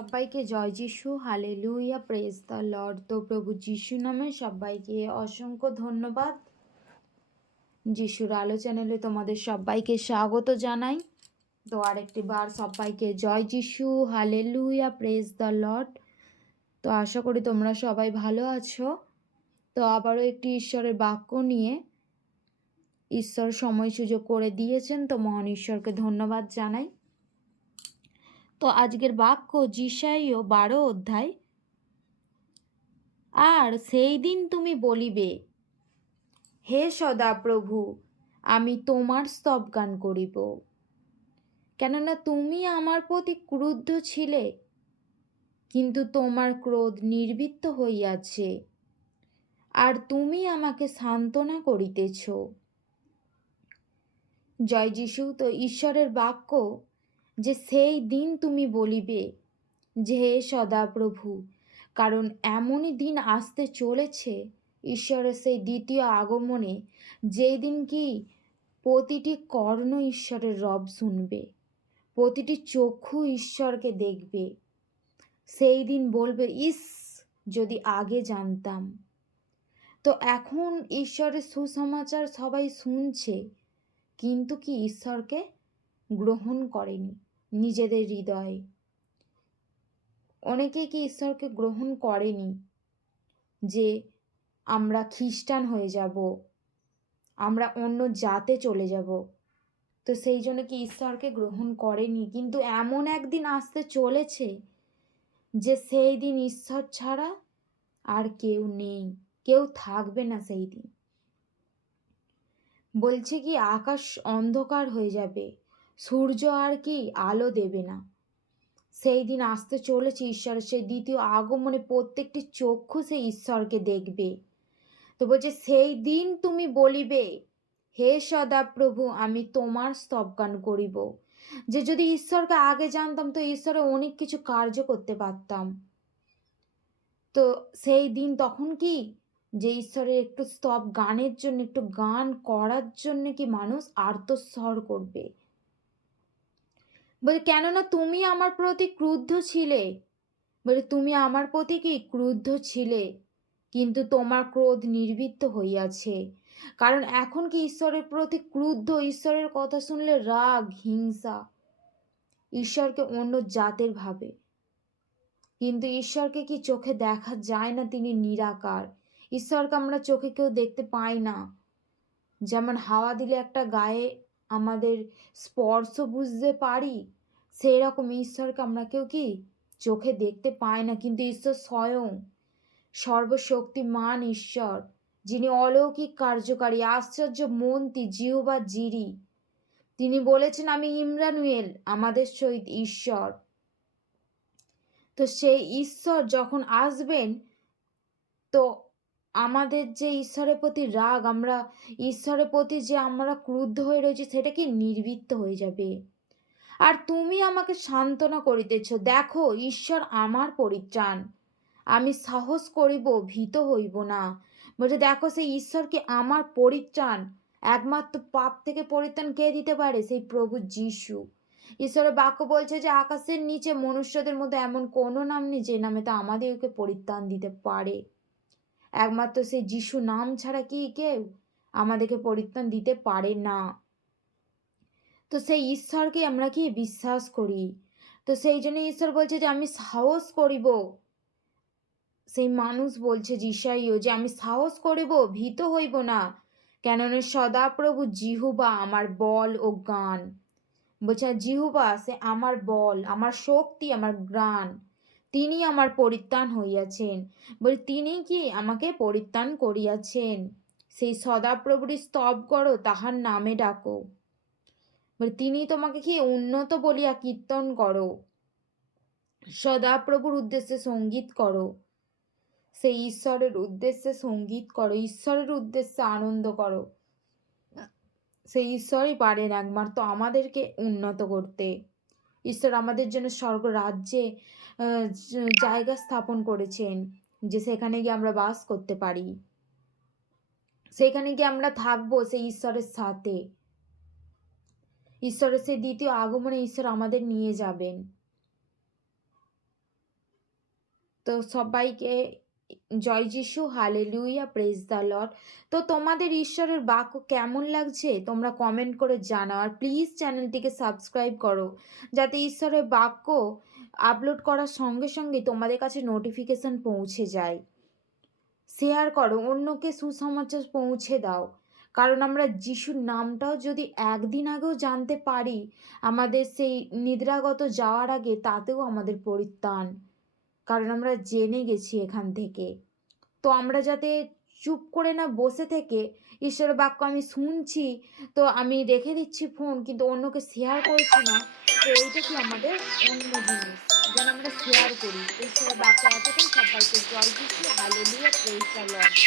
সবাইকে জয় যিশু, hallelujah, praise the Lord. তো প্রভু যিশু নামে সবাইকে অসংখ্য ধন্যবাদ। যিশুর আলো চ্যানেলে তোমাদের সবাইকে স্বাগত জানাই। তো আরেকটি বার সবাইকে জয় যিশু, হালেলুয়া, প্রেজ দ্য লর্ড। তো আশা করি তোমরা সবাই ভালো আছো। তো আবারও একটি ঈশ্বরের বাক্য নিয়ে ঈশ্বর সময় সুযোগ করে দিয়েছেন, তো মহান ঈশ্বরকে ধন্যবাদ জানাই। তো আজকের বাক্য যিশাইয় 12 অধ্যায়। আর সেই দিন তুমি বলিবে, হে সদাপ্রভু, আমি তোমার স্তব গান করিব, কেননা তুমি আমার প্রতি ক্রুদ্ধ ছিলে, কিন্তু তোমার ক্রোধ নির্বৃত্ত হইয়াছে, আর তুমি আমাকে সান্ত্বনা করিতেছ। জয় যিশু। তো ঈশ্বরের বাক্য যে সেই দিন তুমি বলিবে যে হে সদাপ্রভু, কারণ এমনই দিন আসতে চলেছে ঈশ্বরের সেই দ্বিতীয় আগমনে, যেই দিন কি প্রতিটি কর্ণ ঈশ্বরের রব শুনবে, প্রতিটি চক্ষু ঈশ্বরকে দেখবে। সেই দিন বলবে, ইস, যদি আগে জানতাম। তো এখন ঈশ্বরের সুসমাচার সবাই শুনছে, কিন্তু কি ঈশ্বরকে গ্রহণ করেনি নিজেদের হৃদয়ে। অনেকেই কি ঈশ্বরকে গ্রহণ করেনি, যে আমরা খ্রিস্টান হয়ে যাব, আমরা অন্য জাতে চলে যাব। তো সেই জন্য কি ঈশ্বরকে গ্রহণ করেনি। কিন্তু এমন একদিন আসতে চলেছে যে সেই দিন ঈশ্বর ছাড়া আর কেউ নেই, কেউ থাকবে না সেই দিন। বলছে কি আকাশ অন্ধকার হয়ে যাবে, সূর্য আর কি আলো দেবে না। সেই দিন আসতে চলেছে ঈশ্বরের সেই দ্বিতীয় আগমনে প্রত্যেকটি চক্ষু সেই ঈশ্বরকে দেখবে। তো বলছে সেই দিন তুমি বলিবে, হে সদাপ্রভু, আমি তোমার স্তবগান করিব। যে যদি ঈশ্বরকে আগে জানতাম তো ঈশ্বরের অনেক কিছু কার্য করতে পারতাম। তো সেই দিন তখন কি যে ঈশ্বরের একটু স্তব গানের জন্য, একটু গান করার জন্য কি মানুষ আর্তস্বর করবে। বলে কেননা তুমি আমার প্রতি ক্রুদ্ধ ছিলে। বলে তুমি আমার প্রতি কি ক্রুদ্ধ ছিলে, কিন্তু তোমার ক্রোধ নির্বৃত্ত হইয়াছে। কারণ এখন কি ঈশ্বরের প্রতি ক্রুদ্ধ, ঈশ্বরের কথা শুনলে রাগ, হিংসা, ঈশ্বরকে অন্য জাতের ভাবে। কিন্তু ঈশ্বরকে কি চোখে দেখা যায় না, তিনি নিরাকার। ঈশ্বরকে আমরা চোখে কেউ দেখতে পাই না। যেমন হাওয়া দিলে একটা গায়ে আমাদের স্পর্শ বুঝতে পারি, সেই রকম ঈশ্বরকে আমরা কেউ কি চোখে দেখতে পাই না। কিন্তু ঈশ্বর স্বয়ং সর্বশক্তিমান ঈশ্বর, যিনি অলৌকিক কার্যকারী, আশ্চর্য মন্ত্রী, জিহ্বা জিরি। তিনি বলেছেন, আমি ইম্মানুয়েল, আমাদের সহিত ঈশ্বর। তো সেই ঈশ্বর যখন আসবেন, তো আমাদের যে ঈশ্বরের প্রতি রাগ, আমরা ঈশ্বরের প্রতি যে আমরা ক্রুদ্ধ হয়ে রয়েছি, সেটা কি নির্বৃত্ত হয়ে যাবে। আর তুমি আমাকে সান্ত্বনা করিতেছ, দেখো ঈশ্বর আমার পরিত্রাণ, আমি সাহস করিব, ভীত হইব না। বলছে দেখো সেই ঈশ্বরকে আমার পরিত্রাণ। একমাত্র পাপ থেকে পরিত্রাণ কে দিতে পারে? সেই প্রভু যিশু। ঈশ্বরের বাক্য বলছে যে আকাশের নিচে মনুষ্যদের মধ্যে এমন কোনো নাম নেই যে নামে তা আমাদেরকে পরিত্রাণ দিতে পারে। একমাত্র সেই যিশু নাম ছাড়া কি কেউ আমাদেরকে পরিত্রাণ দিতে পারে না। তো সেই ঈশ্বরকে আমরা কি বিশ্বাস করি। তো সেই জন্য ঈশ্বর বলছে যে আমি সাহস করিব। সেই মানুষ বলছে যিশাইও যে আমি সাহস করিব, ভীত হইব না, কেননা সদাপ্রভু জিহুবা আমার বল ও গান। বলছে জিহুবা সে আমার বল, আমার শক্তি, আমার গান। তিনি আমার পরিত্রাণ হইয়াছেন। বলে তিনি কি আমাকে পরিত্রাণ করিয়াছেন। সেই সদাপ্রভুর স্তব করো, তাহার নামে ডাকো। বলে তিনি তোমাকে কি উন্নত বলিয়া কীর্তন করো, সদাপ্রভুর উদ্দেশ্যে সঙ্গীত করো, সেই ঈশ্বরের উদ্দেশ্যে সঙ্গীত করো, ঈশ্বরের উদ্দেশ্যে আনন্দ করো। সেই ঈশ্বরই পারেন একমাত্র আমাদেরকে উন্নত করতে। ঈশ্বর আমাদের জন্য স্বর্গ রাজ্যে জায়গা স্থাপন করেছেন, যে সেখানে গিয়ে আমরা বাস করতে পারি, সেখানে গিয়ে আমরা থাকবো সেই ঈশ্বরের সাথে। ঈশ্বরের সেই দ্বিতীয় আগমনে ঈশ্বর আমাদের নিয়ে যাবেন। তো সবাইকে জয় যিশু, হালেলুয়া, প্রেজ দ্য লর্ড। তো তোমাদের ঈশ্বরের বাক্য কেমন লাগছে তোমরা কমেন্ট করে জানাও। আর প্লিজ চ্যানেলটিকে সাবস্ক্রাইব করো, যাতে ঈশ্বরের বাক্য আপলোড করার সঙ্গে সঙ্গে তোমাদের কাছে নোটিফিকেশন পৌঁছে যায়। শেয়ার করো, অন্যকে সুসমাচার পৌঁছে দাও। কারণ আমরা যিশুর নামটাও যদি একদিন আগেও জানতে পারি, আমাদের সেই নিদ্রাগত যাওয়ার আগে, তাতেও আমাদের পরিত্রাণ। কারণ আমরা জেনে গেছি এখান থেকে। তো আমরা যাতে চুপ করে না বসে থেকে ঈশ্বরের বাক্য আমি শুনছি, তো আমি রেখে দিচ্ছি ফোন, কিন্তু অন্যকে শেয়ার করছি না। তো এইটা কি আমাদের অন্য জিনিস, যেন আমরা শেয়ার করি। ঈশ্বরের বাক্য এতটাই, সবাইকে জয় যিশু, হালেলুয়া, প্রেজ দ্য লর্ড।